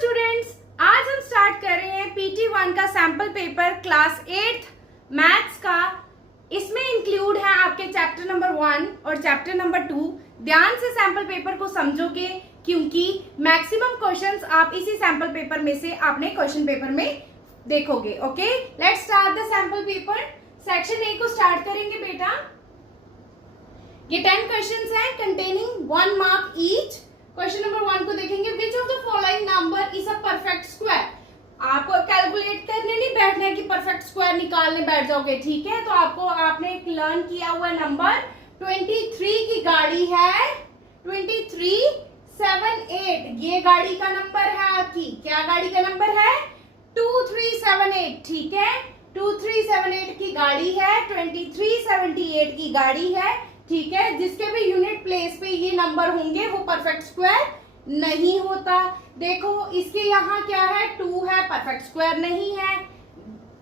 Students, आज हम start कर रहे हैं PT1 का सैंपल पेपर क्लास 8 मैथ्स का। इसमें इंक्लूड है आपके चैप्टर नंबर 1 और चैप्टर नंबर 2। ध्यान से सैंपल पेपर को समझोगे क्योंकि मैक्सिमम क्वेश्चंस आप इसी सैंपल पेपर में से अपने क्वेश्चन पेपर में देखोगे। Okay, let's start the sample paper. Section A को स्टार्ट करेंगे बेटा। ये 10 क्वेश्चंस हैं containing 1 mark each. Question number 1 को देखेंगे, which of the following number is a perfect square. आपको कैलकुलेट करने नहीं बैठना है कि परफेक्ट स्क्वायर निकालने बैठ जाओगे, ठीक है। तो आपने एक लर्न किया हुआ नंबर 23 की गाड़ी है 2378। ये गाड़ी का नंबर है आपकी, क्या गाड़ी का नंबर है 2378, ठीक है। 2378 की गाड़ी है, 2378 की गाड़ी है, ठीक है। जिसके भी यूनिट प्लेस पे ये नंबर होंगे वो परफेक्ट स्क्वायर नहीं होता। देखो इसके यहाँ क्या है 2 है, परफेक्ट स्क्वायर नहीं है,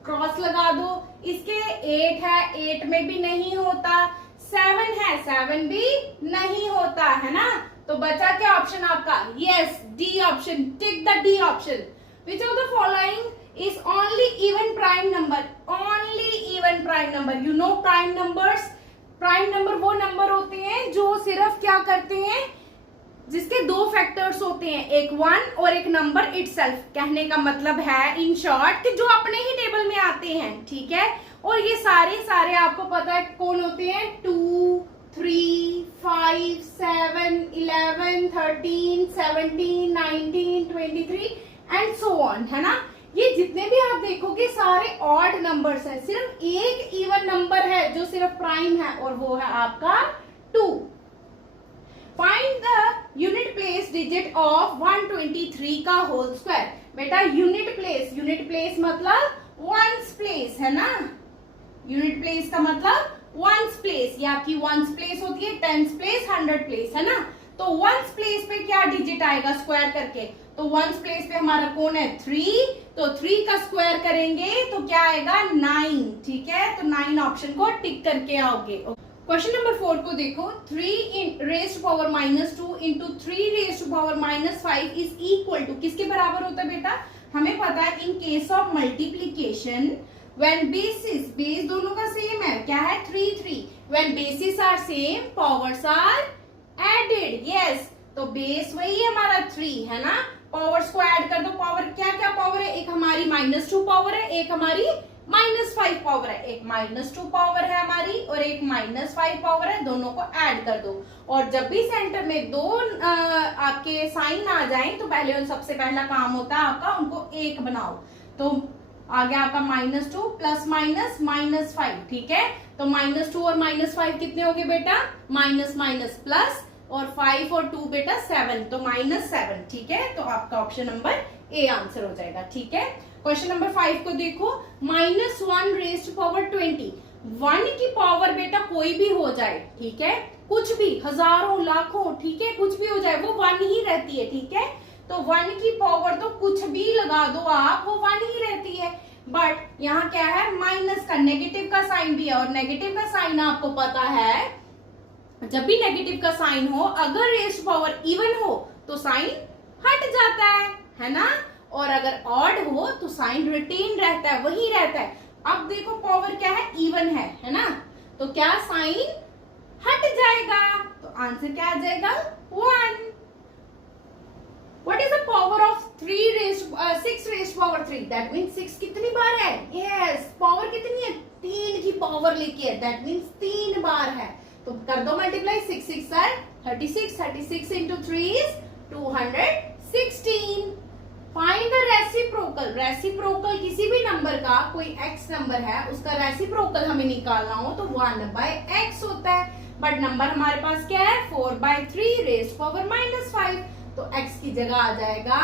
क्रॉस लगा दो। इसके 8 है, 8 में भी नहीं होता। 7 है, 7 भी नहीं होता है ना। तो बचा क्या ऑप्शन आपका? Yes, D option. Tick the D option. Which of the following is only even prime number? Only even prime number. You know prime numbers. Prime number वो नंबर होते हैं जो सिर्फ क्या करते हैं, जिसके 2 फैक्टर्स होते हैं, एक 1 और एक नंबर इटसेल्फ। कहने का मतलब है इन शॉर्ट कि जो अपने ही टेबल में आते हैं, ठीक है। और ये सारे आपको पता है कौन होते हैं, 2, 3, 5, 7, 11, 13, 17, 19, 23 एंड सो ऑन, है ना। ये जितने भी आप देखोगे सारे ऑड नंबर्स हैं। सिर्फ एक इवन नंबर है जो सिर्फ प्राइम है और वो है आपका 2। Find the unit place digit of 123 का होल स्क्वायर। बेटा यूनिट प्लेस मतलब वंस प्लेस, है ना। यूनिट प्लेस का मतलब वंस प्लेस। ये आपकी वंस प्लेस होती है, टेंस प्लेस, 100 प्लेस, है ना। तो वंस प्लेस पे क्या डिजिट आएगा स्क्वायर करके? तो वंस प्लेस पे हमारा कौन है 3, तो 3 का स्क्वायर करेंगे तो क्या आएगा 9, ठीक है। तो 9 ऑप्शन को टिक करके आओगे। क्वेश्चन नंबर 4 को देखो, 3 raised to power -2 into 3 raised to power -5 is equal to, किसके बराबर होता है बेटा? हमें पता है in case of multiplication when base दोनों का सेम है, क्या है 3 3। When bases are same powers are added. Yes, तो बेस वही है हमारा 3, है ना। पावर्स को ऐड कर दो। पावर क्या क्या पावर है? एक हमारी -2 पावर है, एक हमारी -5 पावर है। एक -2 पावर है हमारी और एक -5 पावर है, दोनों को ऐड कर दो। और जब भी सेंटर में 2 आपके साइन आ जाएं तो पहले सबसे पहला काम होता है आपका उनको 1 बनाओ। तो आ गया आपका -2 प्लस -5, ठीक है। तो -2 और -5 कितने हो गए बेटा? माइनस प्लस, और 5 और 2 बेटा 7, तो -7, ठीक है। तो आपका ऑप्शन नंबर ए आंसर हो जाएगा, ठीक है। क्वेश्चन नंबर 5 को देखो, -1 raised to power 20। 1 की पावर बेटा कोई भी हो जाए, ठीक है, कुछ भी, हजारों लाखों, ठीक है, कुछ भी हो जाए वो 1 ही रहती है, ठीक है। तो 1 की पावर तो कुछ भी लगा दो आप, वो 1 ही रहती है। बट यहाँ क्या है, माइनस का, नेगेटिव का साइन भी है, और नेगेटिव का साइन आपको पता है जब भी नेगेटिव का साइन हो, अगर रेज़ पावर इवन हो तो साइन हट जाता है ना। और अगर ऑड हो तो साइन रिटेन रहता है, वही रहता है। अब देखो पावर क्या है, इवन है ना। तो क्या साइन हट जाएगा, तो आंसर क्या आ जाएगा 1। What is the power of 6 raised to power 3? That means 6 कितनी बार है? Yes, पावर कितनी है? 3 की पावर लेके है, that means 3 बार है। तो कर दो multiply, 6 6 are 36, 36 into 3 is 216। Find the reciprocal. Reciprocal किसी भी नंबर का, कोई x नंबर है उसका रेसिप्रोकल हमें निकालना हो तो 1/x होता है। बट नंबर हमारे पास क्या है 4/3 raised to power -5, तो x की जगह आ जाएगा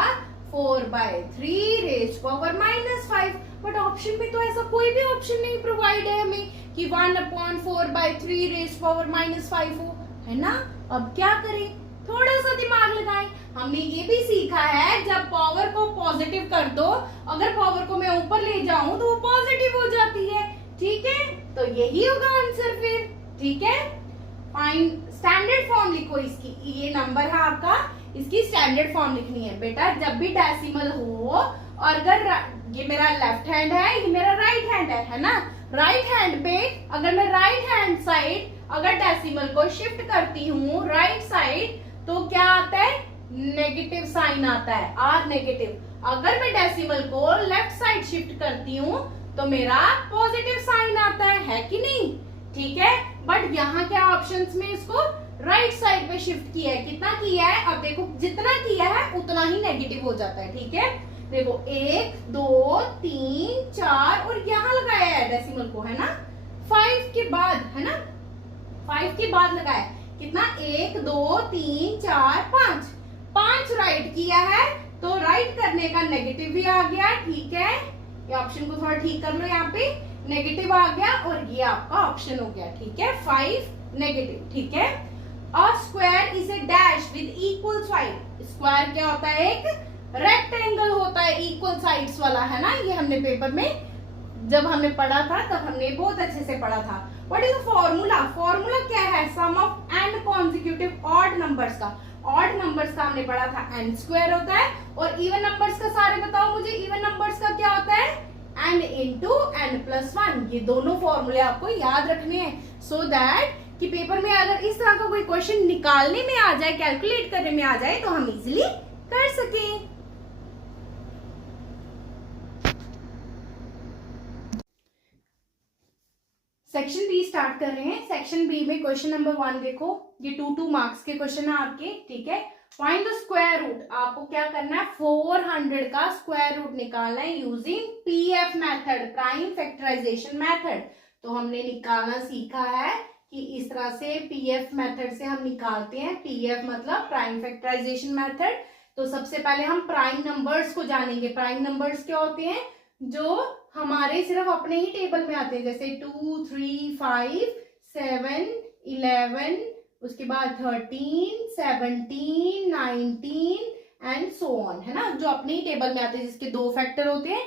4/3 raised to power -5। But option में तो ऐसा कोई भी ऑप्शन नहीं प्रोवाइड है हमें कि 1/4/3 raised to power -5 हो, है ना। अब क्या करें, थोड़ा सा दिमाग लगाएं। हमने ये भी सीखा है जब पावर को पॉजिटिव कर दो, अगर पावर को मैं ऊपर ले जाऊं तो वो पॉजिटिव हो जाती है, ठीक है। तो यही होगा आंसर फिर, ठीक है। फाइंड स्टैंडर्ड फॉर्म लिखो इसकी। ये नंबर है आपका इसकी स्टैंडर्ड फॉर्म लिखनी है बेटा। जब भी डेसिमल हो और अगर ये मेरा लेफ्ट हैंड है, ये मेरा राइट हैंड है ना, राइट हैंड पे अगर मैं राइट हैंड साइड अगर डेसिमल को शिफ्ट करती हूँ राइट साइड तो क्या आता है, नेगेटिव साइन आता है, आर नेगेटिव। अगर मैं डेसिमल को लेफ्ट साइड शिफ्ट करती हूँ तो मेरा पॉजिटिव साइन आता है कि नहीं, ठीक है। बट यहाँ क्या ऑप्शंस में इसको राइट साइड पे शिफ्ट किया है, कितना किया है, अब देखो जितना किया है उतना ही नेगेटिव हो जाता है, ठीक है। देखो 1 2 3 4 और यहाँ लगाया है डेसिमल को, है ना, 5 के बाद, है ना, 5 के बाद लगाया, कितना 1 2 3 4 5, 5 राइट किया है तो राइट करने का नेगेटिव भी आ गया, ठीक है। ये ऑप्शन को थोड़ा ठीक कर लो, यहाँ पे नेगेटिव आ गया और ये आपका ऑप्शन हो गया, ठीक है, 5 नेगेटिव, ठीक है। और square is a dash with equal side. Square क्या होता है, एक रेक्टेंगल होता है इक्वल साइड्स वाला, है ना। ये हमने पेपर में जब हमने पढ़ा था तब हमने बहुत अच्छे से पढ़ा था। What is the formula, formula क्या है, sum of an consecutive odd numbers का, ऑड नंबर्स का हमने पढ़ा था एन स्क्वायर होता है, और इवन नंबर्स का सारे बताओ मुझे, इवन नंबर्स का क्या होता है, एन इंटू एन प्लस 1। ये दोनों फॉर्मूले आपको याद रखने हैं सो दैट कि पेपर में अगर इस तरह का कोई क्वेश्चन निकालने में आ जाए, कैलकुलेट करने में आ जाए तो हम इजिली कर सकें। सेक्शन बी स्टार्ट कर रहे हैं। सेक्शन बी में क्वेश्चन नंबर 1 देखो, ये 2 मार्क्स के क्वेश्चन है आपके, ठीक है। फाइंड द स्क्वायर रूट, आपको क्या करना है, 400 का स्क्वायर रूट निकालना है using PF method, prime factorization method. तो हमने निकालना सीखा है कि इस तरह से पीएफ मेथड से हम निकालते हैं, पीएफ मतलब प्राइम फैक्टराइजेशन मेथड। तो सबसे पहले हम प्राइम नंबर्स को जानेंगे। प्राइम नंबर्स क्या होते हैं, जो हमारे सिर्फ अपने ही टेबल में आते हैं, जैसे 2 3 5 7 11, उसके बाद 13 17 19 एंड सो ऑन, है ना, जो अपने ही टेबल में आते हैं, जिसके 2 फैक्टर होते हैं,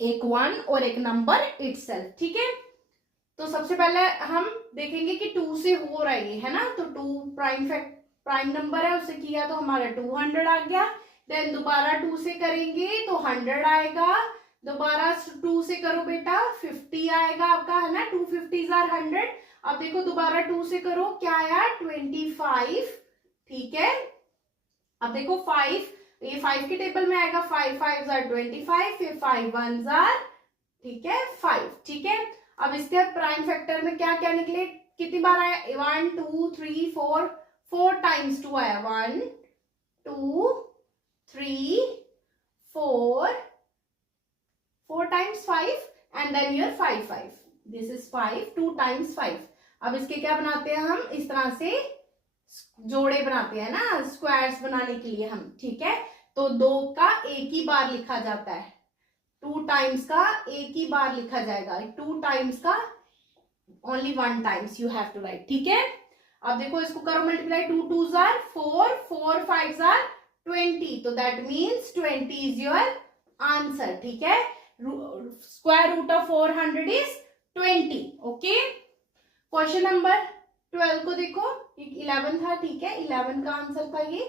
एक 1 और एक नंबर इटसेल्फ, ठीक है। तो सबसे पहले हम देखेंगे कि 2 से हो रहा है ना, तो 2 प्राइम नंबर है, उससे किया तो हमारा 200 आ गया। देन दोबारा 2 से करेंगे तो 100 आएगा, दोबारा 2 से करो बेटा 50 आएगा आपका, है ना, 2 50s आर 100। अब देखो दोबारा 2 से करो, क्या आया, 25, ठीक है। अब देखो 5, ये 5 के टेबल में आएगा, 5 5s आर 25, फिर 5 1s आर, ठीक है, 5, ठीक है। अब इसके प्राइम फैक्टर में क्या क्या निकले, कितनी बार आया, 1 2 3 4, 4 टाइम्स 2 आया, 1 2 3 4, 4 times 5 and then here 5 5, this is 5, 2 times 5। अब इसके क्या बनाते हैं हम, इस तरह से जोड़े बनाते हैं ना, स्क्वायर्स बनाने के लिए हम, ठीक है। तो 2 का एक ही बार लिखा जाता है, 2 टाइम्स का एक ही बार लिखा जाएगा, 2 टाइम्स का only 1 times you have to write, ठीक है। अब देखो इसको करो multiply, 2 2s are 4, 4 5s are 20, तो that means 20 is your answer, ठीक है। Square root of 400 is 20, okay. Question number 12 को देखो, 11 था, ठीक है, 11 का आंसर था ये।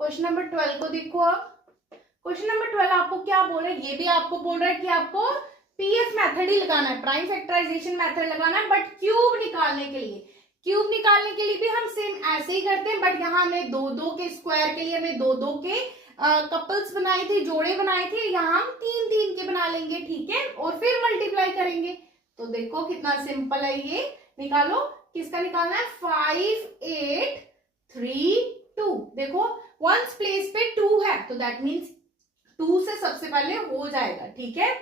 क्वेश्चन नंबर 12 को देखो। अब क्वेश्चन नंबर 12 आपको क्या बोल रहा है, ये भी आपको बोल रहा है कि आपको पीएफ मेथड ही लगाना है, प्राइम फैक्टराइजेशन मेथड लगाना है, बट क्यूब निकालने के लिए, क्यूब निकालने के लिए भी हम सेम ऐसे ही करते हैं, बट यहाँ हमें 2 2 के स्क्वायर के लिए हमें 2 2 के कपल्स बनाए थे, जोड़े बनाए थे, यहाँ हम 3 3 के बना लेंगे, ठीक है, और फिर मल्टीप्लाई करेंगे। तो देखो कितना सिंपल है ये, निकालो, किसका निकालना है, 5 8 3 2। देखो वंस प्लेस पे 2 है तो दैट मीन्स 2 से सबसे पहले हो जाएगा, ठीक है।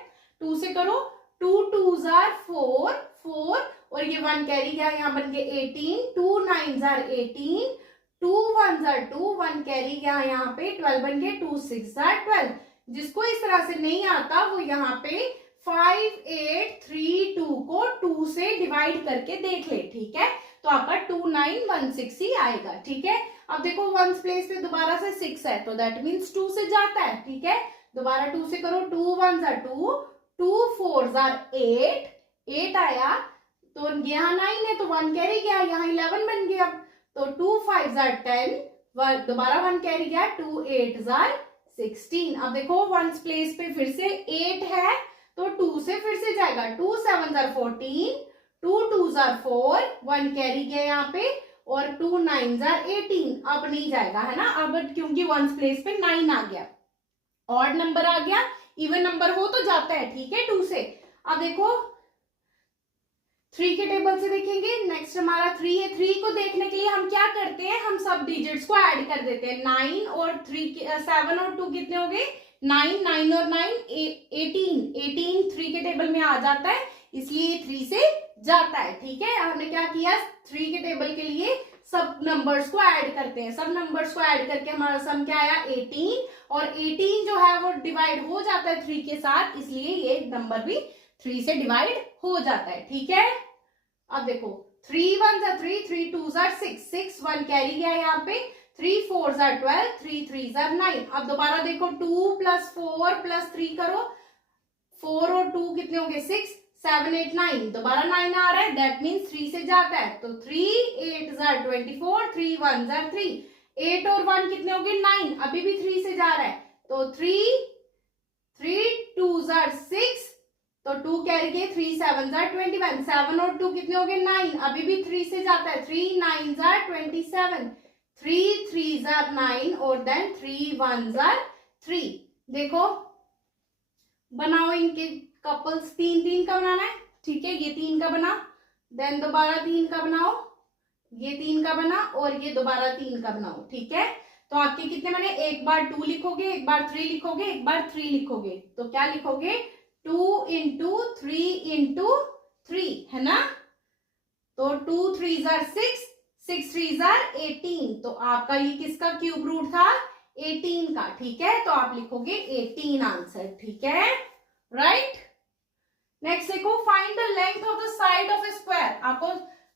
2 से करो, 2 2s आर 4 4, और ये 1 कैरी गया, यहाँ बन के 18, 2 9s are 18, 2 1s are 2, 1 carry गया यहाँ पे, 12 बन के, 2 6s आर 12। जिसको इस तरह से नहीं आता वो यहाँ पे 5 8 3 2 को 2 से डिवाइड करके देख ले, ठीक है। तो आपका 2 9 1 6 ही आएगा, ठीक है। अब देखो 1s प्लेस पे दोबारा से 6 है तो दैट मीन्स 2 से जाता है, ठीक है। दोबारा 2 से करो, 2 1s आर 2, 2 4s आर 8, 8 आया, तो यहाँ 9 है तो 1 कैरी गया, यहाँ 11 बन गया, तो 2 5s आर 10, दोबारा 1 कैरी गया, 2 8 जार 16। अब देखो वंस प्लेस पे फिर से 8 है तो 2 से फिर से जाएगा, 2 7 जार 14, 2 2 जार 4, 1 कैरी गया यहाँ पे, और 2 9 जार 18। अब नहीं जाएगा है ना, अब क्योंकि वंस प्लेस पे 9 आ गया, ऑड नंबर आ गया, इवन नंबर हो तो जाता है, ठीक है 2 से। अब देखो 3 के टेबल से देखेंगे, नेक्स्ट हमारा 3 है। 3 को देखने के लिए हम क्या करते हैं, हम सब डिजिट्स को ऐड कर देते हैं। 9 और 3 7 और 2 कितने हो गए, 9, 9 और 9 18, 18 3 के टेबल में आ जाता है, इसलिए 3 से जाता है, ठीक है। हमने क्या किया, 3 के टेबल के लिए सब नंबर्स को ऐड करते हैं, सब नंबर्स को ऐड करके हमारा सम क्या आया 18, और 18 जो है वो डिवाइड हो जाता है 3 के साथ, इसलिए ये नंबर भी 3 से डिवाइड हो जाता है, ठीक है। अब देखो 3 1 जार 3, 3 2 जार 6, 6 1 कैरी गया यहाँ पे, 3 4 जार 12, 3 3 जार 9। अब दोबारा देखो 2 + 4 + 3 करो, 4 और 2 कितने होंगे 6, 7 8 9, दोबारा 9 आ रहा है, दैट मीन्स 3 से जाता है, तो 3 8 जार 24, 3 1 जार 3, 8 और 1 कितने हो गए 9, अभी भी 3 से जा रहा है, तो 3 2 जार 6, तो 2 कैरी गए, 3 7 जार 21, 7 और 2 कितने हो गए 9, अभी भी 3 से जाता है, 3 9 जार 27, 3 3 जार 9, और देन 3 1 जार 3। देखो बनाओ इनके कपल्स, 3 3 का बनाना है, ठीक है, ये 3 का बना, देन दोबारा 3 का बनाओ, ये 3 का बना, और ये दोबारा 3 का बनाओ, ठीक है। तो आपके कितने बने, एक बार 2 लिखोगे, एक बार 3 लिखोगे, एक बार 3 लिखोगे, तो क्या लिखोगे 2 × 3 × 3 है ना, तो 2 3 जार 6, 6 3 जार 18, तो आपका ये किसका क्यूब रूट था 18 का, ठीक है, तो आप लिखोगे 18 आंसर, ठीक है, राइट। नेक्स्ट देखो, find the length of the side of A square. आपको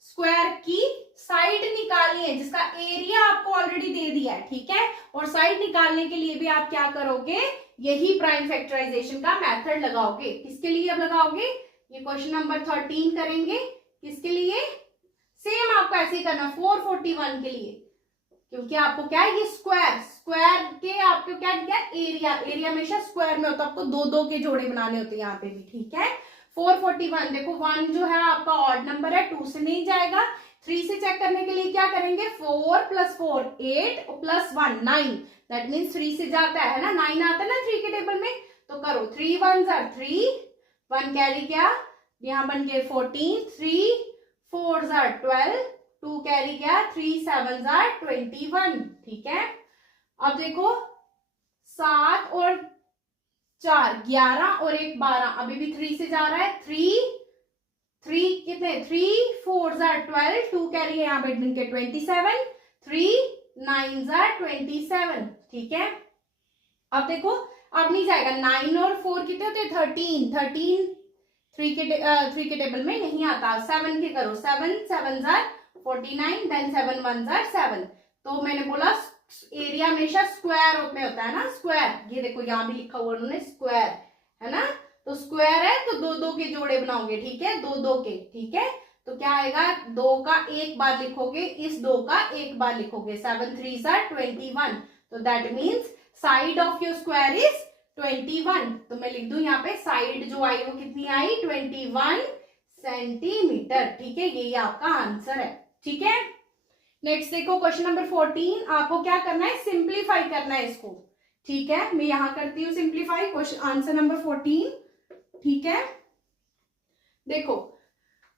स्क्वायर की साइड निकालनी है, जिसका एरिया आपको ऑलरेडी दे दिया है, ठीक है, और साइड निकालने के लिए भी आप क्या करोगे, यही प्राइम फैक्टराइजेशन का मेथड लगाओगे। किसके लिए अब लगाओगे, ये क्वेश्चन नंबर 13 करेंगे, किसके लिए, सेम आपको ऐसे ही करना 441 के लिए, क्योंकि आपको क्या है, ये स्क्वायर के आपको क्या दिया, एरिया हमेशा स्क्वायर में होता है, आपको 2 2 के जोड़े बनाने होते हैं यहाँ पे भी, ठीक है। 441 देखो 1 जो है आपका ऑड नंबर है, 2 से नहीं जाएगा, 3 से चेक करने के लिए क्या करेंगे, 4 + 4 8 + 1 9, दैट मीन्स 3 से जाता है ना, 9 आता है ना 3 के टेबल में, तो करो 3 1 जार 3, 1 कैरी क्या, यहाँ बन गए 14, 3 4 जार 12, 2 कैरी गया, 3 7 जार 21, ठीक है। अब देखो 7 और 4 11 और 1 12, अभी भी 3 से जा रहा है, 3 कितने 3 4 जार 12, 2 कैरी है यहाँ पे बन के 27, 3 9 जार 27, ठीक है। अब देखो अब नहीं जाएगा, 9 और 4 कितने होते हैं 13 3 के टेबल में नहीं आता, 7 के करो, 7 7 जार 49, देन 7 1 जार 7, तो मैंने बोला एरिया हमेशा स्क्वायर में होता है ना, स्क्वायर, ये देखो यहाँ भी लिखा हुआ उन्होंने स्क्वायर है ना, तो स्क्वायर है तो 2 2 के जोड़े बनाओगे, ठीक है, 2 2 के, ठीक है, तो क्या आएगा 2 का एक बार लिखोगे, इस 2 का एक बार लिखोगे, 7 3 जार 21, तो that means side of your square is 21, तो मैं लिख दूं यहाँ पे साइड जो आई वो कितनी आई 21 सेंटीमीटर, ठीक है, ये आपका आंसर है, ठीक है। नेक्स्ट देखो क्वेश्चन नंबर 14, आपको क्या करना है, सिंप्लीफाई करना है इसको, ठीक है, मैं यहां करती हूँ सिंप्लीफाई, क्वेश्चन आंसर नंबर 14, ठीक है। देखो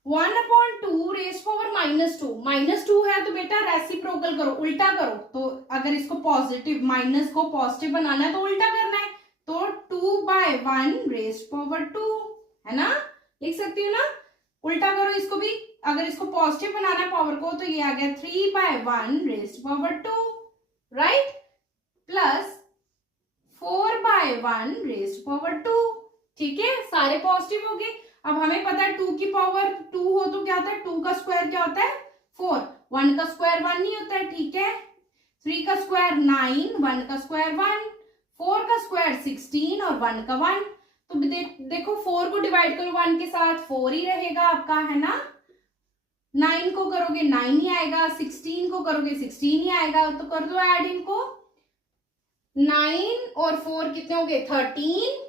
1/2 रेज़ पावर -2 है, तो बेटा रेसिप्रोकल करो, उल्टा करो, तो अगर इसको पॉजिटिव माइनस को पॉजिटिव बनाना है तो उल्टा करना है, तो 2/1 रेज़ पावर 2 है ना, लिख सकती हूँ ना, उल्टा करो इसको भी, अगर इसको पॉजिटिव बनाना है पावर को, तो ये आ गया 3/1 rays power 2, right, plus 4/1 rays power 2, ठीक है, सारे पॉजिटिव हो गए। अब हमें पता है 2 की पावर 2 हो तो क्या होता है, 2 का स्क्वायर क्या होता है 4, 1 का स्क्वायर 1 नहीं होता है, ठीक है, 3 का स्क्वायर 9, 1 का स्क्वायर 1, 4 का स्क्वायर 16 और 1 का 1, तो देखो 4 को डिवाइड करो 1 के साथ 4 ही रहेगा आपका, है ना, 9 को करोगे 9 ही आएगा, 16 को करोगे 16 ही आएगा। तो कर दो ऐड इनको, 9 और 4 कितने हो गए 13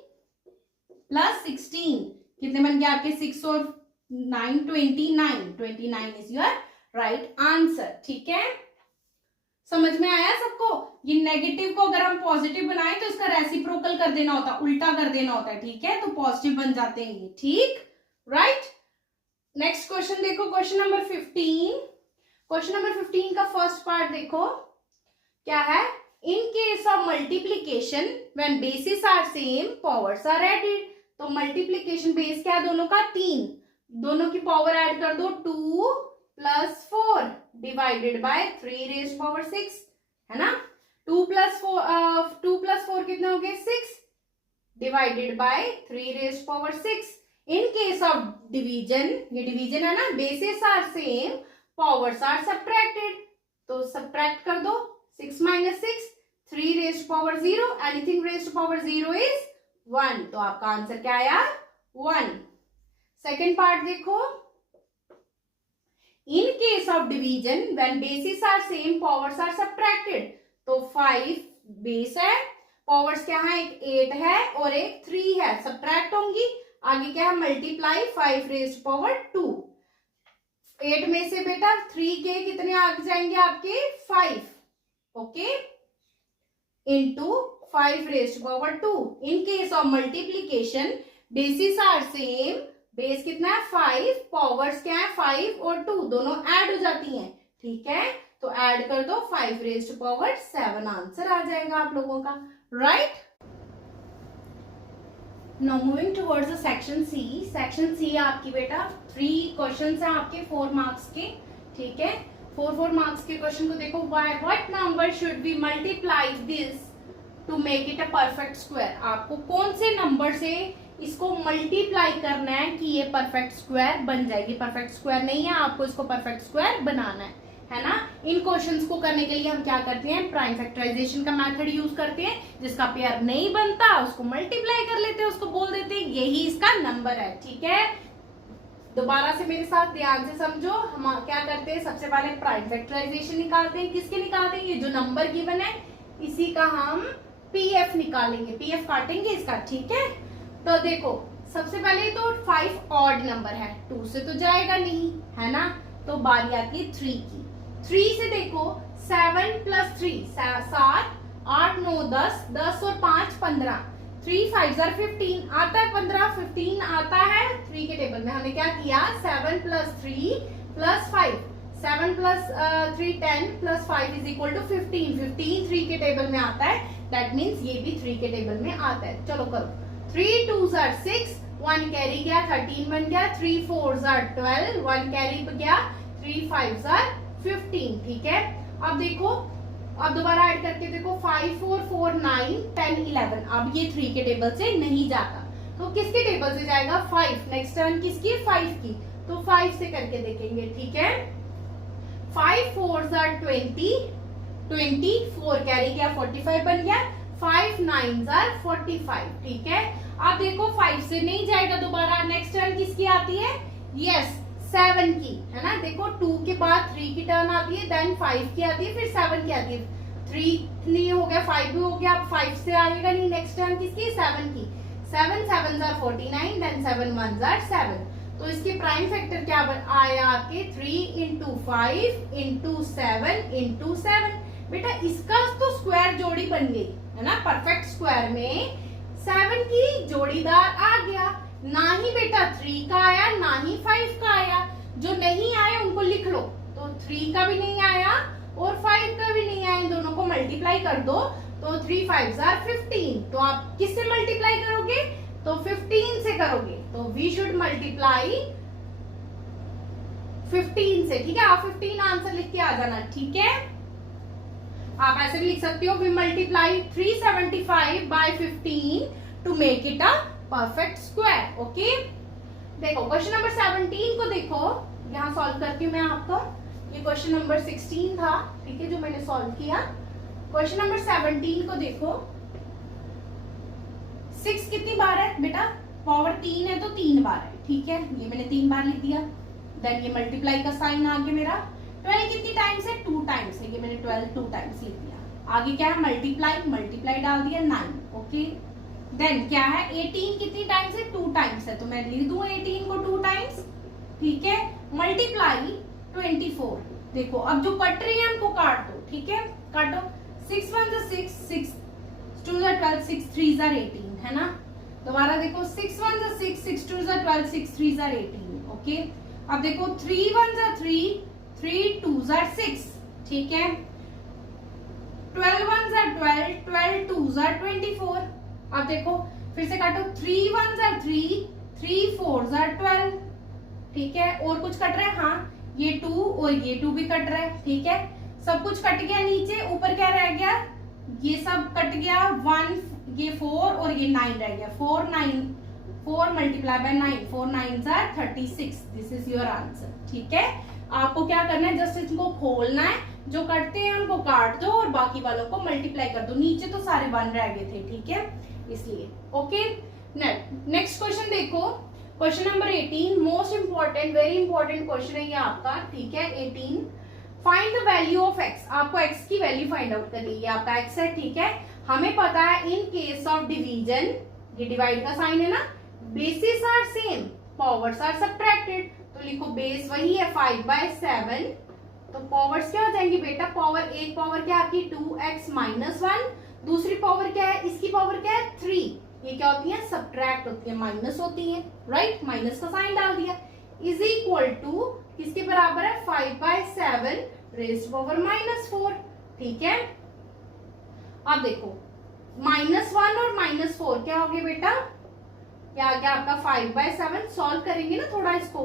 प्लस 16 कितने बन गए आपके 6 और 9 29 इज योर राइट आंसर। ठीक है, समझ में आया सबको। ये नेगेटिव को अगर हम पॉजिटिव बनाएं तो इसका रेसिप्रोकल कर देना होता है, उल्टा कर देना होता है। ठीक है, तो पॉजिटिव बन जाते हैं ये। ठीक, राइट। नेक्स्ट क्वेश्चन देखो, क्वेश्चन नंबर 15। क्वेश्चन नंबर 15 का फर्स्ट पार्ट देखो क्या है। In case of multiplication when bases are same powers are added. तो मल्टीप्लीकेशन बेस क्या है दोनों का 3, दोनों की पावर ऐड कर दो 2 plus 4 divided by 3 raise power 6 है ना। 2 प्लस 4 कितने हो गए 6 divided by 3 raise power 6। In case of division, ये डिवीजन है ना, bases are same powers are subtracted. तो सब्ट्रैक्ट कर दो 6 minus 6 3 raise power 0, anything raise power 0 is 1। तो आपका आंसर क्या आया 1। सेकेंड पार्ट देखो, in case of division when bases are same powers are subtracted. तो 5 बेस है, पावर्स क्या है, एक 8 है और एक 3 है, सब्ट्रैक्ट होंगी। आगे क्या है मल्टीप्लाई 5 रेज़ पावर 2। 8 में से बेटा 3 के कितने आ जाएंगे आपके 5, okay, into 5 raise power 2। In case of multiplication bases are same, base कितना है 5, पावर्स क्या है 5 और 2 दोनों ऐड हो जाती हैं। ठीक है, तो ऐड कर दो 5 रेज़ पावर 7, आंसर आ जाएगा आप लोगों का, right. Now moving towards the section C. Section C आपकी बेटा 3 क्वेश्चंस हैं आपके 4 मार्क्स के। ठीक है, 4 मार्क्स के क्वेश्चन को देखो। What number should be multiply this to make it a perfect square. आपको कौन से नंबर से इसको मल्टीप्लाई करना है कि ये परफेक्ट स्क्वायर बन जाएगी। परफेक्ट स्क्वायर नहीं है, आपको इसको परफेक्ट स्क्वायर बनाना है ना। इन क्वेश्चंस को करने के लिए हम क्या करते हैं, प्राइम फैक्टराइजेशन का मेथड यूज करते हैं। जिसका पेयर नहीं बनता उसको मल्टीप्लाई कर लेते हैं, उसको बोल देते हैं यही इसका नंबर है। ठीक है, दोबारा से मेरे साथ ध्यान से समझो। हम क्या करते हैं, सबसे पहले प्राइम फैक्टराइजेशन निकालते हैं। किसके निकालते हैं, ये जो नंबर गिवन है इसी का हम पीएफ निकालेंगे, पीएफ काटेंगे इसका। ठीक है, तो देखो सबसे पहले तो 5 ऑड नंबर है, 2 से तो जाएगा नहीं है ना। तो बारी आती है 3 की। 3 से देखो 7 प्लस 3 7 8 9 10 10 और 5 15, 3 5 15 आता है 15, 15 आता है 3 के टेबल में। हमने क्या किया 7 plus 3 plus 5, 7 plus 3 10 plus 5 is equal to 15, 15 3 के टेबल में आता है। दैट मीन्स ये भी 3 के टेबल में आता है। चलो करो, 3 2s are 6, 1 कैरी गया 13 बन गया, 3 4s are 12, 1 कैरी गया, 3 5s are 15। ठीक है, अब देखो, अब दोबारा ऐड करके देखो 5 4 4 9 10 11। अब ये 3 के टेबल से नहीं जाता, तो किसके टेबल से जाएगा 5। नेक्स्ट टर्न किसकी 5 की, तो 5 से करके देखेंगे। ठीक है, 5 4s are 20, 24 कैरी गया 45 बन गया, 5 9s are 45। ठीक है, अब देखो 5 से नहीं जाएगा दोबारा, नेक्स्ट टर्न किसकी आती है, यस 7 की है ना। देखो 2 के बाद 3 की टर्न आती है, देन 5 की आती है, फिर 7 की आती है। 3 नहीं हो गया, 5 भी हो गया, अब 5 से आएगा नहीं, नेक्स्ट टर्न किसकी 7 की। 7 7s are 49, then 7 1s are 7। तो इसके प्राइम फैक्टर क्या आया आपके 3 इंटू 5 इंटू 7 इंटू 7। बेटा इसका तो स्क्वायर जोड़ी बन गई है ना, परफेक्ट स्क्वायर में 7 की जोड़ीदार आ गया। ना ही बेटा 3 का आया, ना ही 5 का आया। जो नहीं आए उनको लिख लो, तो 3 का भी नहीं आया और 5 का भी नहीं आया, इन दोनों को मल्टीप्लाई कर दो, तो 3 5s are 15। तो आप किससे मल्टीप्लाई करोगे, तो 15 से करोगे। तो वी शुड मल्टीप्लाई 15 से। ठीक है, आप 15 आंसर लिख के आ जाना। ठीक है, आप ऐसे भी लिख सकते हो, we multiply 375 by 15 to make it a perfect square. Okay, देखो क्वेश्चन नंबर 17 को देखो, यहाँ सॉल्व करती हूँ मैं आपको। ये क्वेश्चन नंबर 16 था, ठीक है, जो मैंने सॉल्व किया। क्वेश्चन नंबर 17 को देखो, 6 कितनी बार है बेटा, पावर 3 है तो 3 बार है। ठीक है, ये मैंने 3 बार लिख दिया। देन ये मल्टीप्लाई का साइन आ गया मेरा। 12 कितनी टाइम्स है? 2 टाइम्स है, ये मैंने 12 2 टाइम्स लिख दिया। आगे क्या है? मल्टीप्लाई, मल्टीप्लाई डाल दिया 9। ओके, देन क्या है? 18 कितनी टाइम्स है? 2 टाइम्स है, तो मैं लिख दूं 18 को 2 टाइम्स। ठीक है, मल्टीप्लाई 24। देखो अब जो कट रही है उनको काट दो। ठीक है, काटो। 6 1 6, 6 2 12, 6 3 18, है ना। दोबारा देखो 6 1 6, 6 2 12, 6 3 18। ओके, अब देखो 3 1 3, 3 2 6। ठीक है, 12 1 12, 12 2 24। अब देखो फिर से काटो। 3 1 3, 3 4 12। ठीक है, और कुछ कट रहा है? हाँ, ये 2 और ये 2 भी कट रहा है। ठीक है, सब कुछ कट गया नीचे, ऊपर क्या रह गया? ये सब कट गया। 1, ये 4 और ये 9 रह गया। 4 9, 4 multiply by 9, 4 9 36। This is your answer. ठीक है, आपको क्या करना है? जस्ट इसको खोलना है, जो कटते हैं उनको काट दो और बाकी वालों को मल्टीप्लाई कर दो। नीचे तो सारे 1 रह गए थे। ठीक है, इसलिए। ओके, नेक्स्ट क्वेश्चन देखो, question number 18, most important, very important question है ये आपका। ठीक है, 18, find the value of x। आपको x की वैल्यू फाइंड आउट करनी है। ये आपका x है। ठीक है, हमें पता है इन केस ऑफ डिवीजन, ये डिवाइड का साइन है ना, bases are same, powers are subtracted. तो लिखो बेस वही है 5/7, तो पावर्स क्या हो जाएंगी बेटा? पावर, एक पावर क्या आपकी 2x - 1, दूसरी पावर क्या है? इसकी पावर क्या है? 3। ये क्या होती है? सब्ट्रैक्ट होती है, माइनस होती है। राइट, माइनस का साइन डाल दिया। इज इक्वल टू किसके बराबर है? 5/7 रेज़ टू पावर -4। ठीक है, अब देखो -1 और -4 क्या हो गया बेटा? क्या आ गया आपका? 5/7। सॉल्व करेंगे ना थोड़ा इसको,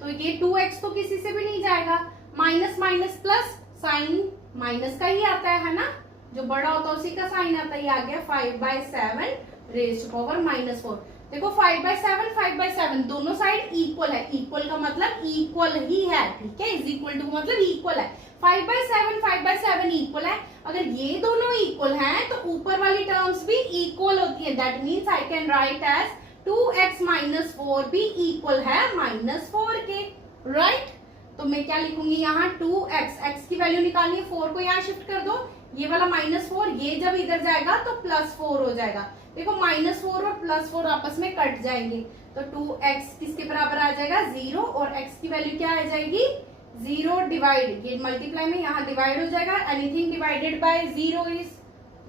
तो ये 2x तो किसी से भी नहीं जाएगा। Minus minus plus, sign minus का ही आता है ना, जो बड़ा होता है उसी का साइन आता है। ये आ गया 5/7 रेज़ टू पावर -4। देखो 5/7, 5/7 दोनों साइड इक्वल है। इक्वल का मतलब इक्वल ही है। ठीक है, इज इक्वल टू मतलब इक्वल है। 5/7, 5/7 इक्वल है। अगर ये दोनों इक्वल हैं तो ऊपर वाली टर्म्स भी इक्वल होती है। That means I can write as 2x - 4 भी इक्वल है -4 के। राइट, तो मैं क्या लिखूंगी यहाँ? 2x, x की वैल्यू निकालनी है, 4 को यहाँ शिफ्ट कर दो। ये वाला -4, ये जब इधर जाएगा तो +4 हो जाएगा। देखो -4 और +4 आपस में कट जाएंगे, तो 2x किसके बराबर आ जाएगा? 0, और x की वैल्यू क्या आ जाएगी? 0 डिवाइड, ये मल्टीप्लाई में यहाँ डिवाइड हो जाएगा। एनीथिंग डिवाइडेड बाय 0 इज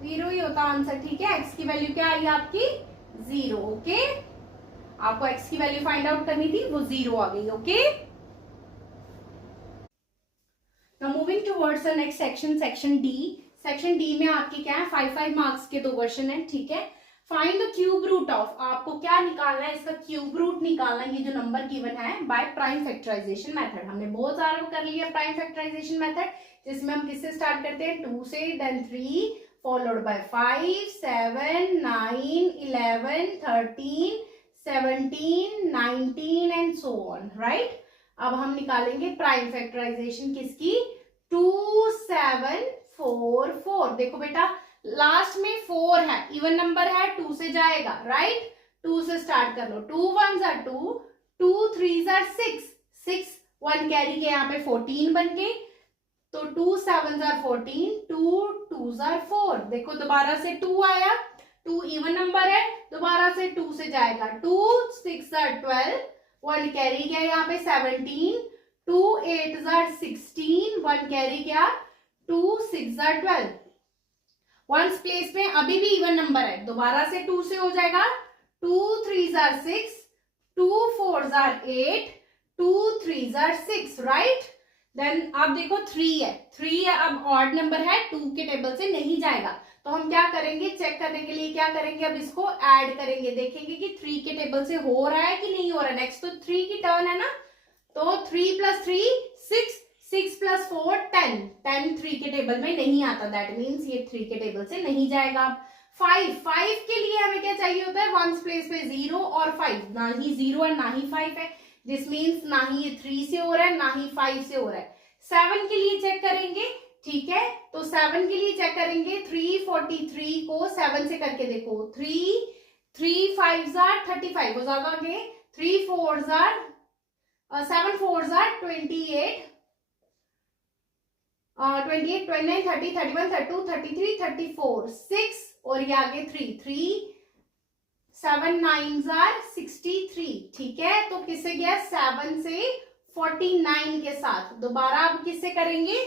0 ही होता आंसर। ठीक है, x की वैल्यू क्या आई आपकी? 0। ओके, आपको x की वैल्यू फाइंड आउट करनी थी, वो 0 आ गई। Okay, now moving towards the next section, section D. Section D में आपके क्या है? 5 मार्क्स के 2 क्वेश्चन है। ठीक है, find the cube root of, आपको क्या निकालना है? इसका क्यूब रूट निकालना है, ये जो नंबर गिवन है, बाय प्राइम फैक्टराइजेशन मेथड। हमने बहुत सारा कर लिया प्राइम फैक्टराइजेशन मेथड, जिसमें हम किससे स्टार्ट करते हैं? 2 से, then 3, followed by 5 7 9 11 13 17 19 and so on. Right, अब हम निकालेंगे प्राइम फैक्टराइजेशन किसकी? 2 7 4 4। देखो बेटा लास्ट में 4 है, इवन नंबर है, 2 से जाएगा। राइट, 2 से स्टार्ट कर लो। 2 1 2, 2 3 6, 6 1 कैरी के यहाँ पे 14 बन गए, तो 2 7 14, 2 2 4। देखो दोबारा से 2 आया, 2 इवन नंबर है, दोबारा से 2 से जाएगा। 2 6 12, 1 कैरी गया यहाँ पे 17, 2 8 16, 1 कैरी गया, 2 6 12। वंस प्लेस में अभी भी इवन नंबर है, दोबारा से 2 से हो जाएगा। 2 3 6, 2 4 8, 2 3 6। राइट, देन अब देखो 3 है, 3 अब ऑड नंबर है, 2 के टेबल से नहीं जाएगा, तो हम क्या करेंगे? चेक करने के लिए क्या करेंगे? अब इसको ऐड करेंगे, देखेंगे कि 3 के टेबल से हो रहा है कि नहीं हो रहा है। नेक्स्ट तो 3 की टर्न है ना, तो 3 + 3 6, 6 + 4 10, 10 3 के टेबल में नहीं आता, दैट मीन्स ये 3 के टेबल से नहीं जाएगा। 5 के लिए हमें क्या चाहिए होता है? वंस प्लेस पे 0 और 5, ना ही 0 है ना ही 5 है, दिस मीन्स ना ही ये 3 से हो रहा है ना ही 5 से हो रहा है। 7 के लिए चेक करेंगे। ठीक है, तो 7 के लिए चेक करेंगे। 343 को 7 से करके देखो, 3 3 5 35 हो जाएगा, 3 4 7 4s are 28, 28, 29, 30, 31, 32, 33, 34, 6 और ये आगे 3, 7 9s are 63, ठीक है। तो किससे गया? 7 से 49 के साथ। दोबारा अब किससे करेंगे?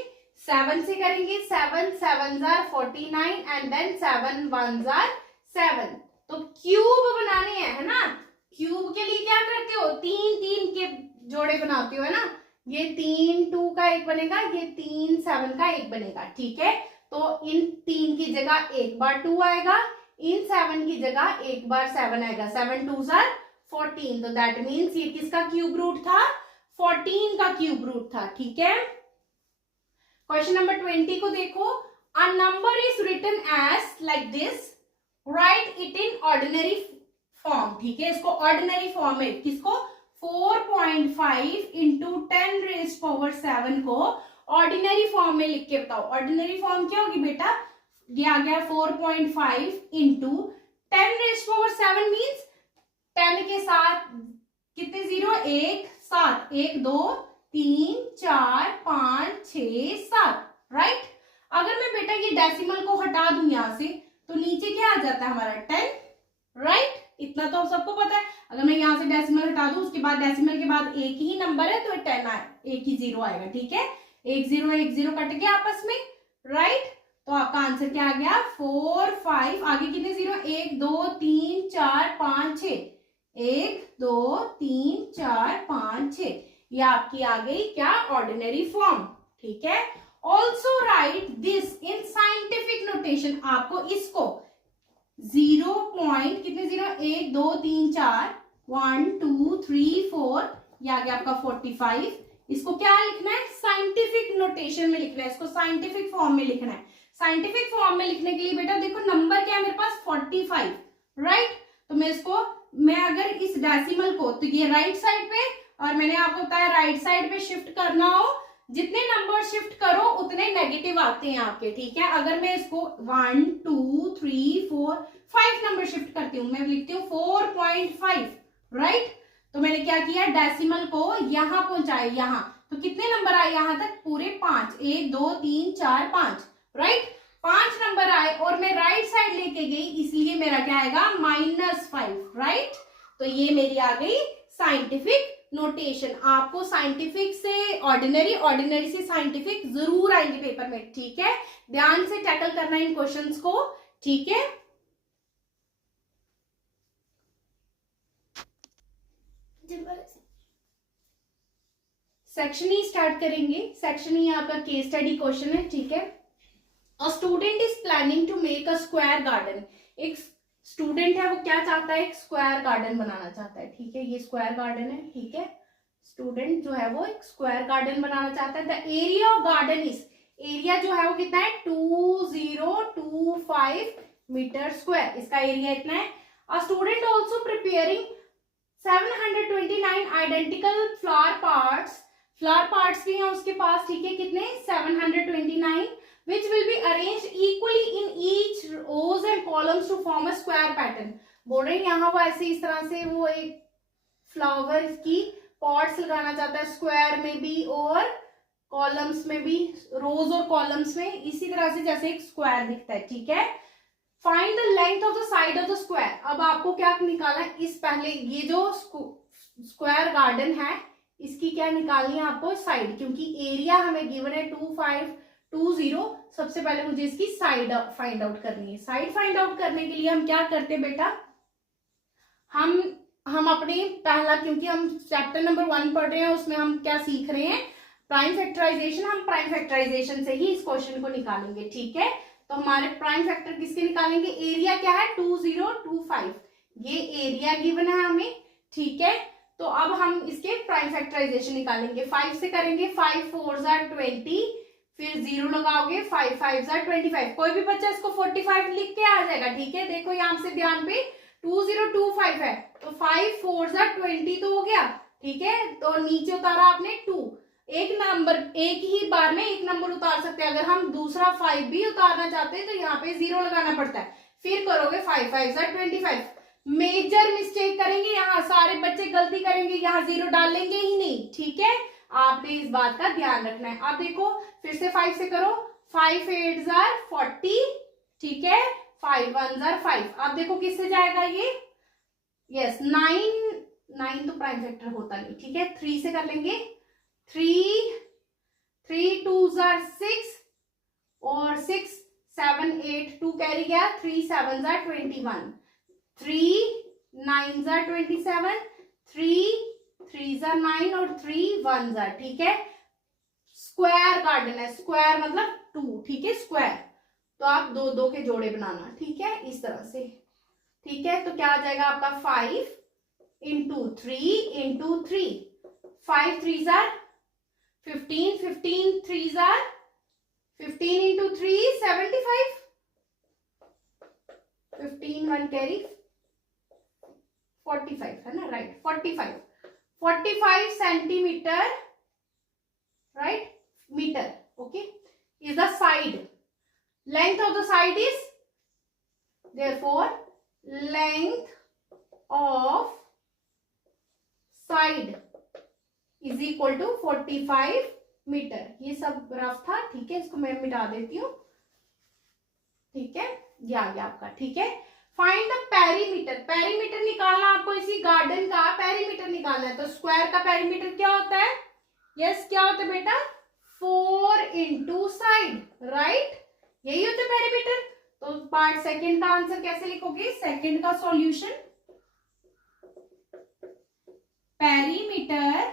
7 से करेंगे। 7 7s are 49 and then 7 1s are 7। तो क्यूब बनाने हैं, है ना। क्यूब के लिए क्या करते हो? 3 3 के जोड़े बनाते हो, है ना। ये 3 2 का एक बनेगा, ये 3 7 का एक बनेगा, ठीक है। तो इन 3 की जगह एक बार 2 आएगा, इन 7 की जगह एक बार 7 आएगा। 7 2s are 14। तो दैट मीन्स ये किसका क्यूब रूट था? 14 का क्यूब रूट था, ठीक है। क्वेश्चन नंबर 20 को देखो। A number is written as like this, write it in ordinary form, ठीक है। इसको ऑर्डिनरी फॉर्म में, किसको? 4.5 इंटू 10⁻⁷ को ऑर्डिनरी फॉर्म में लिख के बताओ। ऑर्डिनरी फॉर्म क्या होगी बेटा? ये आ गया 4.5 इंटू 10⁻⁷ मीन्स 10 के साथ कितने जीरो? 1 7, 1 2 3 4 5 6 7, राइट। अगर मैं बेटा ये डेसिमल को हटा दूं यहां से, तो नीचे क्या आ जाता है हमारा? 10, राइट। इतना तो सबको पता है। अगर मैं यहाँ से डेसिमल हटा दूं, उसके बाद डेसिमल के बाद एक ही नंबर है, तो 10 आए, एक ही जीरो आएगा, ठीक है। 1 0 कट गया आपस में, राइट। तो आपका आंसर क्या आ गया? 4 5, आगे कितने जीरो? 1 2 3 4 5 6, 1 2 3 4 5 6। ये आपकी आ गई क्या? ऑर्डिनरी फॉर्म, ठीक है। Also right this in scientific notation. आपको इसको 0 पॉइंट कितने जीरो? 1 2 3 4 1 2 3 4, ये आ गया आपका 45। इसको क्या लिखना है? साइंटिफिक नोटेशन में लिखना है, इसको साइंटिफिक फॉर्म में लिखना है। साइंटिफिक फॉर्म में लिखने के लिए बेटा देखो नंबर क्या है मेरे पास? 45, राइट। तो मैं इसको, मैं अगर इस डेसिमल को, तो ये राइट साइड पे, और मैंने आपको बताया राइट साइड पे शिफ्ट करना हो, जितने नंबर शिफ्ट करो उतने नेगेटिव आते हैं आपके, ठीक है। अगर मैं इसको 1 2 3 4 5 नंबर शिफ्ट करती हूँ, मैं लिखती हूँ 4.5, राइट। तो मैंने क्या किया? डेसिमल को यहां पहुंचाया, यहां, तो कितने नंबर आए यहां तक? पूरे 5, 1 2 3 4 5, राइट। 5 नंबर आए और मैं राइट साइड लेके गई, इसलिए मेरा क्या आएगा? -5, राइट। तो ये मेरी आ गई साइंटिफिक नोटेशन। आपको साइंटिफिक से ऑर्डिनरी, ऑर्डिनरी से साइंटिफिक जरूर आएंगे पेपर में, ठीक है। ध्यान से टैकल करना इन क्वेश्चंस को, ठीक है। सेक्शन ई स्टार्ट करेंगे। सेक्शन ई आपका केस स्टडी क्वेश्चन है, ठीक है। A student is planning to make a square garden. एक स्टूडेंट है, वो क्या चाहता है? एक स्क्वायर गार्डन बनाना चाहता है, ठीक है। ये स्क्वायर गार्डन है, ठीक है। स्टूडेंट जो है वो एक स्क्वायर गार्डन बनाना चाहता है। The area of garden is, area जो है वो कितना है? 2025 मीटर स्क्वायर, इसका एरिया इतना है। A student also preparing 729 identical flower parts, flower parts भी हैं उसके पास, ठीक है। कितने? 729, which will be arranged equally in each rows and columns to form a square pattern। बोल रहे हैं यहाँ वो ऐसे इस तरह से वो एक फ्लावर की पॉट्स लगाना चाहता है, स्क्वायर में भी और कॉलम्स में भी, रोज और कॉलम्स में इसी तरह से जैसे एक स्क्वायर दिखता है, ठीक है। Find the length of the side of the square. अब आपको क्या निकालना है? इस पहले ये जो स्क्वायर गार्डन है, इसकी क्या निकालनी है आपको? साइड, क्योंकि एरिया हमें गिवन है 2520। सबसे पहले मुझे इसकी साइड फाइंड आउट करनी है। साइड फाइंड आउट करने के लिए हम क्या करते हैं बेटा? हम अपने पहला, क्योंकि हम चैप्टर नंबर 1 पढ़ रहे हैं, उसमें हम क्या सीख रहे हैं? Prime factorization. हम प्राइम फैक्टराइजेशन से ही इस क्वेश्चन को निकालेंगे, ठीक है। तो हमारे प्राइम फैक्टर किसके निकालेंगे? एरिया क्या है? 2025, ये एरिया गिवन है हमें, ठीक है। तो अब हम इसके प्राइम फैक्टराइजेशन निकालेंगे। 5 से करेंगे, 5 4s are 20, फिर 0 लगाओगे, 5 5s are 25। कोई भी बच्चा इसको 45 लिख के आ जाएगा, ठीक है। देखो यहाँ से ध्यान पे 2025 है, तो 5 4s are 20 तो हो गया, ठीक है। तो नीचे उतारा आपने 2, एक नंबर, एक ही बार में एक नंबर उतार सकते हैं। अगर हम दूसरा 5 भी उतारना चाहते हैं तो यहाँ पे 0 लगाना पड़ता है। फिर करोगे 5 5s are 25, मेजर मिस्टेक करेंगे, यहाँ सारे बच्चे गलती करेंगे, यहाँ 0 डालेंगे ही नहीं, ठीक है। आपने इस बात का ध्यान रखना है। आप देखो फिर से 5 से करो, 5 8 40, ठीक है, 5 1 5। आप देखो किससे जाएगा ये, यस 9 तो प्राइम फैक्टर होता नहीं, ठीक है। 3 से कर लेंगे, 3 2 6 और 6 7 8, 2 कैरी गया, 3 7 21, 3 9 27, 3 3 9 और 3 1, ठीक है। स्क्वायर गार्डन है, स्क्वायर मतलब 2, ठीक है, स्क्वायर। तो आप 2 2 के जोड़े बनाना, ठीक है, इस तरह से, ठीक है। तो क्या आ जाएगा आपका 5 इंटू 3 इंटू 3, 5 3 15, 15 3 15 इंटू 3 75, 15 1 कैरी 45 है ना, right. 45 centimetre, right, metre, okay, is the side. Length of the side is, therefore length of side is equal to 45 metre. ये सब रफ था, ठीक है, इसको मैं मिटा देती हूँ, ठीक है, ये आ गया आपका, ठीक है। फाइंड द पेरीमीटर, पेरीमीटर निकालना आपको इसी गार्डन का पेरीमीटर निकालना है। तो स्क्वायर का पेरीमीटर क्या होता है, यस क्या होता है बेटा, 4 इंटू साइड, राइट, यही होता है पेरीमीटर। तो पार्ट सेकंड का आंसर कैसे लिखोगे, सेकंड का solution, perimeter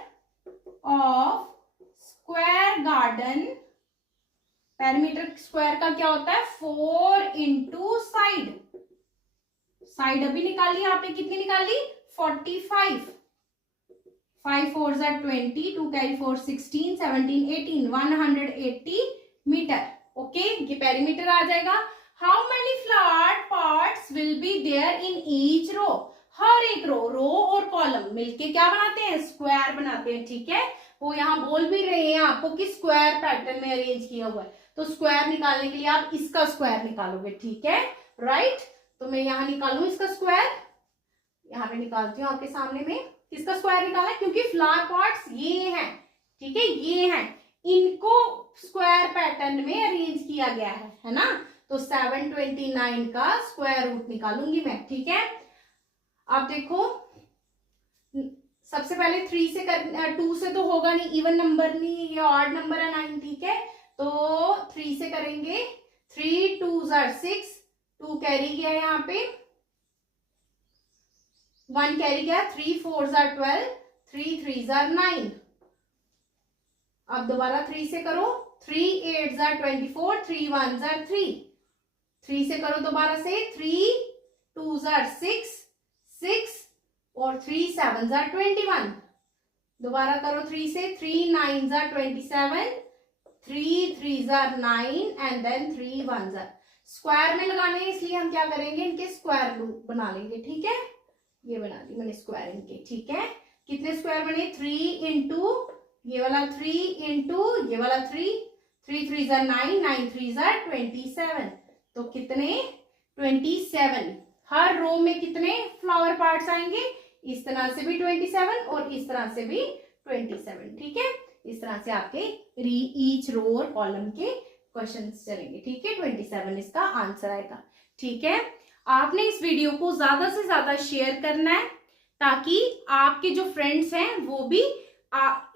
of square garden, perimeter square का क्या होता है, 4 इंटू साइड। साइड अभी निकाली आपने, कितनी निकाली, 45, 5 4 20, 2 कैरी 4 16 17 18, 180 मीटर, ओके, ये पेरीमीटर आ जाएगा। How many flat parts will be there in each row, हर एक रो और कॉलम मिलके क्या बनाते हैं, स्क्वायर बनाते हैं, ठीक है। वो यहाँ बोल भी रहे हैं आपको कि स्क्वायर पैटर्न में अरेंज किया हुआ है, तो स्क्वायर निकालने के लिए आप इसका स्क्वायर निकालोगे, ठीक है, राइट। तो मैं यहाँ निकालू इसका स्क्वायर, यहाँ पे निकालती हूँ आपके सामने में, किसका स्क्वायर निकाला है, क्योंकि फ्लावर पार्ट्स ये हैं, ठीक है, ये हैं, इनको स्क्वायर पैटर्न में अरेंज किया गया है ना। तो 729 का स्क्वायर रूट निकालूंगी मैं, ठीक है। आप देखो सबसे पहले 3 से 2 से तो होगा नहीं, इवन नंबर नहीं, ये ऑड नंबर है 9, ठीक है। तो 3 से करेंगे, 3 2 6, 2 कैरी गया यहाँ पे, 1 कैरी गया, 3 4 12, 3 3 9। अब दोबारा 3 से करो, 3 8 24, 3 1 3, 3 से करो दोबारा से, 3 2 6 6 और 3 7 21। दोबारा करो 3 से, 3 9 27, 3 3 9 एंड देन 3 1। स्क्वायर में लगाने हैं इसलिए हम क्या करेंगे, इनके स्क्वायर रूट बना लेंगे, ठीक है। ये बना दी मैंने स्क्वायर इनके, ठीक है। कितने स्क्वायर बने, 3 इंटू ये वाला 3 इंटू ये वाला 3, 3 3 9, 9 3 27। तो कितने, 27। हर रो में कितने फ्लावर पार्ट्स आएंगे, इस तरह से भी 27 और इस तरह से भी 27, ठीक है। इस तरह से आपके ईच रो और कॉलम के क्वेश्चंस चलेंगे, ठीक है। 27 इसका आंसर आएगा, ठीक है। आपने इस वीडियो को ज्यादा से ज्यादा शेयर करना है ताकि आपके जो फ्रेंड्स हैं वो भी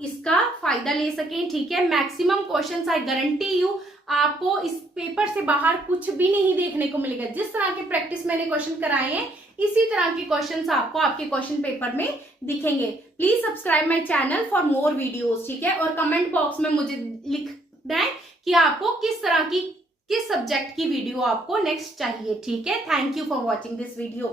इसका फायदा ले सकें, ठीक है। Maximum questions, I guarantee you, आपको इस पेपर से बाहर कुछ भी नहीं देखने को मिलेगा। जिस तरह के प्रैक्टिस मैंने क्वेश्चन कराए हैं, इसी तरह के क्वेश्चंस आपको आपके क्वेश्चन पेपर में दिखेंगे। Please subscribe my channel for more videos, ठीक है। और कमेंट बॉक्स में मुझे लिख दें कि आपको किस तरह की, किस सब्जेक्ट की वीडियो आपको नेक्स्ट चाहिए, ठीक है। Thank you for watching this video.